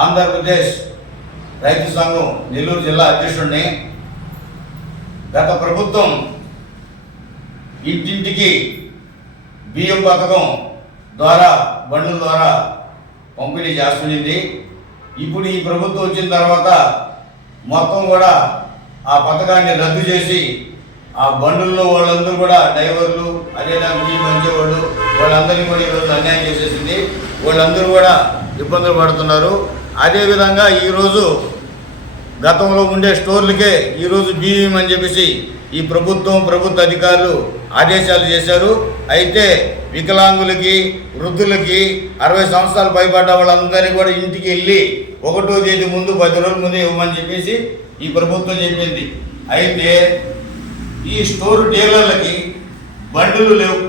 ఆంధ్రప్రదేశ్ రైతు సంఘం నెల్లూరు జిల్లా అధ్యక్షుడిని గత ప్రభుత్వం ఇంటింటికి బియ్యం పథకం ద్వారా బండ్ల ద్వారా పంపిణీ చేస్తుంది ఇప్పుడు ఈ ప్రభుత్వం వచ్చిన తర్వాత మొత్తం కూడా ఆ పథకాన్ని రద్దు చేసి ఆ బండుల్లో వాళ్ళందరూ కూడా డ్రైవర్లు అదేవిధంగా మీ మంచి వాళ్ళు వాళ్ళందరినీ కూడా ఈరోజు అన్యాయం చేసేసింది. వాళ్ళందరూ కూడా ఇబ్బందులు పడుతున్నారు. అదేవిధంగా ఈరోజు గతంలో ఉండే స్టోర్లకే ఈరోజు బియ్యం అని చెప్పేసి ఈ ప్రభుత్వం ప్రభుత్వ అధికారులు ఆదేశాలు చేశారు. అయితే వికలాంగులకి వృద్ధులకి అరవై సంవత్సరాలు భయపడ్డ వాళ్ళందరినీ కూడా ఇంటికి వెళ్ళి ఒకటో తేదీ ముందు పది రోజుల ముందు ఇవ్వమని చెప్పేసి ఈ ప్రభుత్వం చెప్పింది. అయితే ఈ స్టోర్ డీలర్లకి బండ్లు లేవు.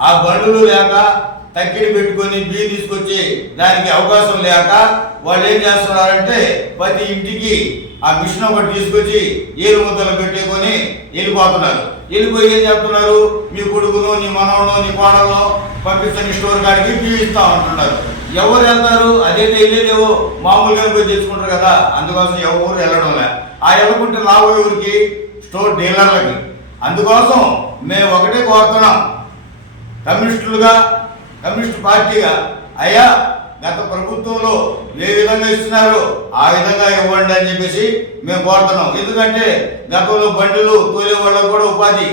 ఆ బండ్లు లేక తక్కిడి పెట్టుకొని బియ్యం తీసుకొచ్చి దానికి అవకాశం లేక వాళ్ళు ఏం చేస్తున్నారంటే ప్రతి ఇంటికి ఆ మిషన్ ఒకటి తీసుకొచ్చి ఏలు ముద్దలు పెట్టుకొని వెళ్ళిపోతున్నారు. వెళ్ళిపోయి ఏం చెప్తున్నారు? మీ కొడుకును నీ మనవను నీ కోడలను పంపించని స్టోర్ కాడికి బియ్యం ఇస్తాం అంటున్నారు. ఎవరు వెళ్తారు? అదేంటి వెళ్ళేదేవో మామూలుగా పోయి తెచ్చుకుంటారు కదా. అందుకోసం ఎవరు వెళ్ళడం లే. ఆ వెళ్ళకుంటే లాభం ఎవరికి? స్టోర్ డీలర్లకి. అందుకోసం మేము ఒకటే కోరుతున్నాం. కమ్యూనిస్టులుగా కమ్యూనిస్ట్ పార్టీగా అయ్యా గత ప్రభుత్వంలో ఏ విధంగా ఇస్తున్నారో? ఆ విధంగా ఇవ్వండి అని చెప్పేసి మేము కోరుతున్నాం. ఎందుకంటే గతంలో బండ్లు తోలే వాళ్ళకు కూడా ఉపాధి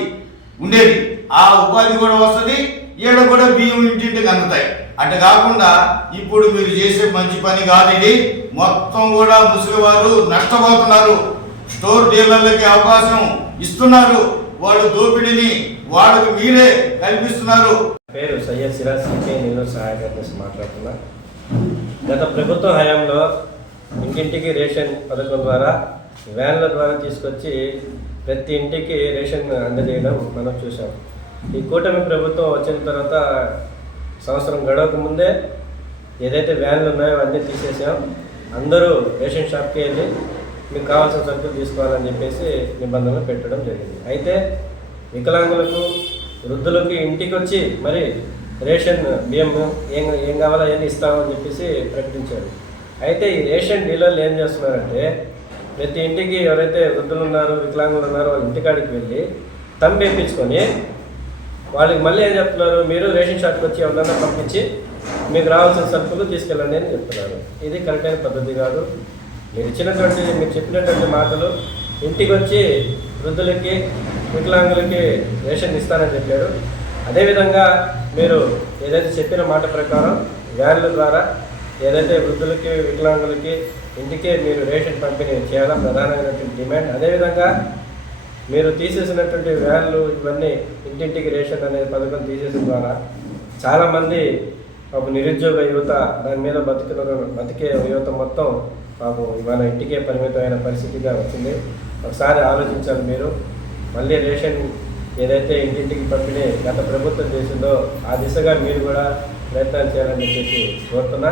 ఉండేది. ఆ ఉపాధి కూడా వస్తుంది ఈడ కూడా బియ్యం ఇంటింటికి అందుతాయి. అటు కాకుండా ఇప్పుడు మీరు చేసే మంచి పని కాదు ఇది. మొత్తం కూడా ముసలివారు నష్టపోతున్నారు. స్టోర్ డీలర్లకి అవకాశం ఇస్తున్నారు. వాళ్ళు దోపిడీని వాళ్ళకి మీరే కల్పిస్తున్నారు. పేరు సయ్యద్ సిరాజ్ సికే నెల్లూరు సహాయక మాట్లాడుతున్నా. గత ప్రభుత్వ హయాంలో ఇంటింటికి రేషన్ పథకం ద్వారా వ్యాన్ల ద్వారా తీసుకొచ్చి ప్రతి ఇంటికి రేషన్ అందజేయడం మనం చూసాం ఈ కూటమి ప్రభుత్వం వచ్చిన తర్వాత సంవత్సరం గడవక ముందే ఏదైతే వ్యాన్లు ఉన్నాయో అన్నీ తీసేసాం. అందరూ రేషన్ షాప్కి వెళ్ళి మీకు కావాల్సిన సరుకులు తీసుకోవాలని చెప్పేసి నిబంధనలు పెట్టడం జరిగింది. అయితే వికలాంగులకు వృద్ధులకు ఇంటికి వచ్చి మరి రేషన్ బియ్యం ఏం ఏం కావాలో అవన్నీ ఇస్తామని చెప్పేసి ప్రకటించాడు అయితే ఈ రేషన్ డీలర్లు ఏం చేస్తున్నారంటే ప్రతి ఇంటికి ఎవరైతే వృద్ధులు ఉన్నారో వికలాంగులు ఉన్నారో వాళ్ళ ఇంటికాడికి వెళ్ళి తమ్ వేయించుకొని వాళ్ళకి మళ్ళీ ఏం చెప్తున్నారు? మీరు రేషన్ షాప్కి వచ్చి ఎవరన్నా పంపించి మీకు రావాల్సిన సరుకులు తీసుకెళ్ళండి అని చెప్తున్నారు. ఇది కరెక్ట్ అయిన పద్ధతి కాదు. మీరు ఇచ్చినటువంటి మీరు చెప్పినటువంటి మాటలు ఇంటికి వచ్చి వృద్ధులకి వికలాంగులకి రేషన్ ఇస్తానని చెప్పారు అదేవిధంగా మీరు ఏదైతే చెప్పిన మాట ప్రకారం వ్యాన్ల ద్వారా ఏదైతే వృద్ధులకి వికలాంగులకి ఇంటికే మీరు రేషన్ పంపిణీ చేయాలా? ప్రధానమైనటువంటి డిమాండ్. అదేవిధంగా మీరు తీసేసినటువంటి వ్యాన్లు ఇవన్నీ ఇంటింటికి రేషన్ అనే పథకం తీసేసిన ద్వారా చాలామంది పాపం నిరుద్యోగ యువత దాని మీద బతికిన బతికే యువత మొత్తం పాపం ఇవాళ ఇంటికే పరిమితమైన పరిస్థితిగా వచ్చింది. ఒకసారి ఆలోచించాలి మీరు. మళ్ళీ రేషన్ ఏదైతే ఇంటింటికి పంపిణీ గత ప్రభుత్వం చేసిందో ఆ దిశగా మీరు కూడా ప్రయత్నాలు చేయాలని చెప్పేసి కోరుతున్నా.